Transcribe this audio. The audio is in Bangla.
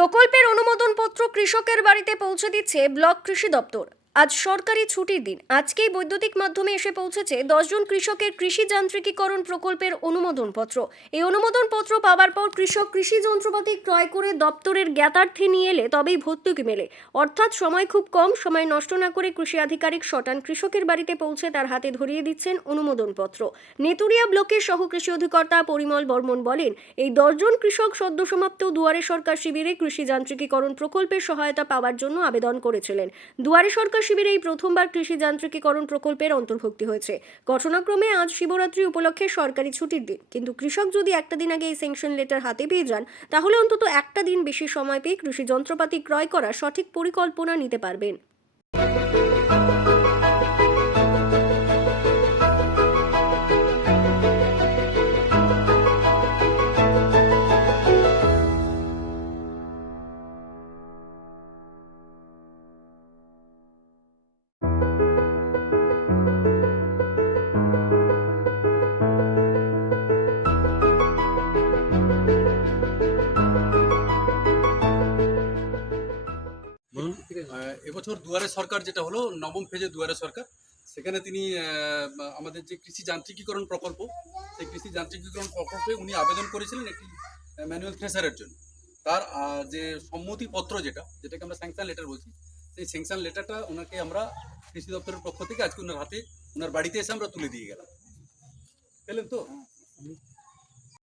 প্রকল্পের অনুমোদনপত্র কৃষকের বাড়িতে পৌঁছে দিচ্ছে ব্লক কৃষি দপ্তর। আজ সরকারি ছুটির দিন। আজকেই বৈদ্যুতিক মাধ্যমে এসে পৌঁছেছে দশজন কৃষকের কৃষি যান্ত্রিকীকরণ প্রকল্পের অনুমোদন পত্র এই অনুমোদন পত্র পাওয়ার পর কৃষক কৃষি যন্ত্রপাতি ক্রয় করে দপ্তরের জ্ঞাতার্থে নিয়ে এলে তবেই ভর্তুকি মেলে। অর্থাৎ সময় খুব কম, সময় নষ্ট না করে কৃষি আধিকারিক শটান কৃষকের বাড়িতে পৌঁছে তার হাতে ধরিয়ে দিচ্ছেন অনুমোদন পত্র নেতুরিয়া ব্লকের সহ কৃষি অধিকর্তা পরিমল বর্মন বলেন, এই দশজন কৃষক সদ্য সমাপ্ত দুয়ারে সরকার শিবিরে কৃষি যান্ত্রিকীকরণ প্রকল্পের সহায়তা পাওয়ার জন্য আবেদন করেছিলেন। দুয়ারে সরকার শিবিরে এই প্রথমবার কৃষি যান্ত্রিকীকরণ প্রকল্পের অন্তর্ভুক্তি হয়েছে। ঘটনাক্রমে আজ শিবরাত্রি উপলক্ষে সরকারি ছুটির দিন। কিন্তু কৃষক যদি একটা দিন আগে এই সেংশন লেটার হাতে পেয়ে যান, তাহলে অন্তত একটা দিন বেশি সময় পেয়ে কৃষি যন্ত্রপাতি ক্রয় করার সঠিক পরিকল্পনা নিতে পারবেন। এবছর দুয়ারে সরকার যেটা হলো, নবম ফেজে দুয়ারে সরকার, সেখানে তিনি আমাদের যে কৃষি যান্ত্রিকীকরণ প্রকল্প, সেই কৃষি যান্ত্রিকীকরণ প্রকল্পে উনি আবেদন করেছিলেন একটি ম্যানুয়াল থ্রেসারের জন্য। তার যে সম্মতিপত্র যেটা, যেটাকে আমরা স্যাংশন লেটার বলছি, সেই স্যাংশন লেটারটা ওনাকে আমরা কৃষি দপ্তরের পক্ষ থেকে আজকে ওনার হাতে, ওনার বাড়িতে এসে আমরা তুলে দিয়ে গেলাম। পেলেন তো?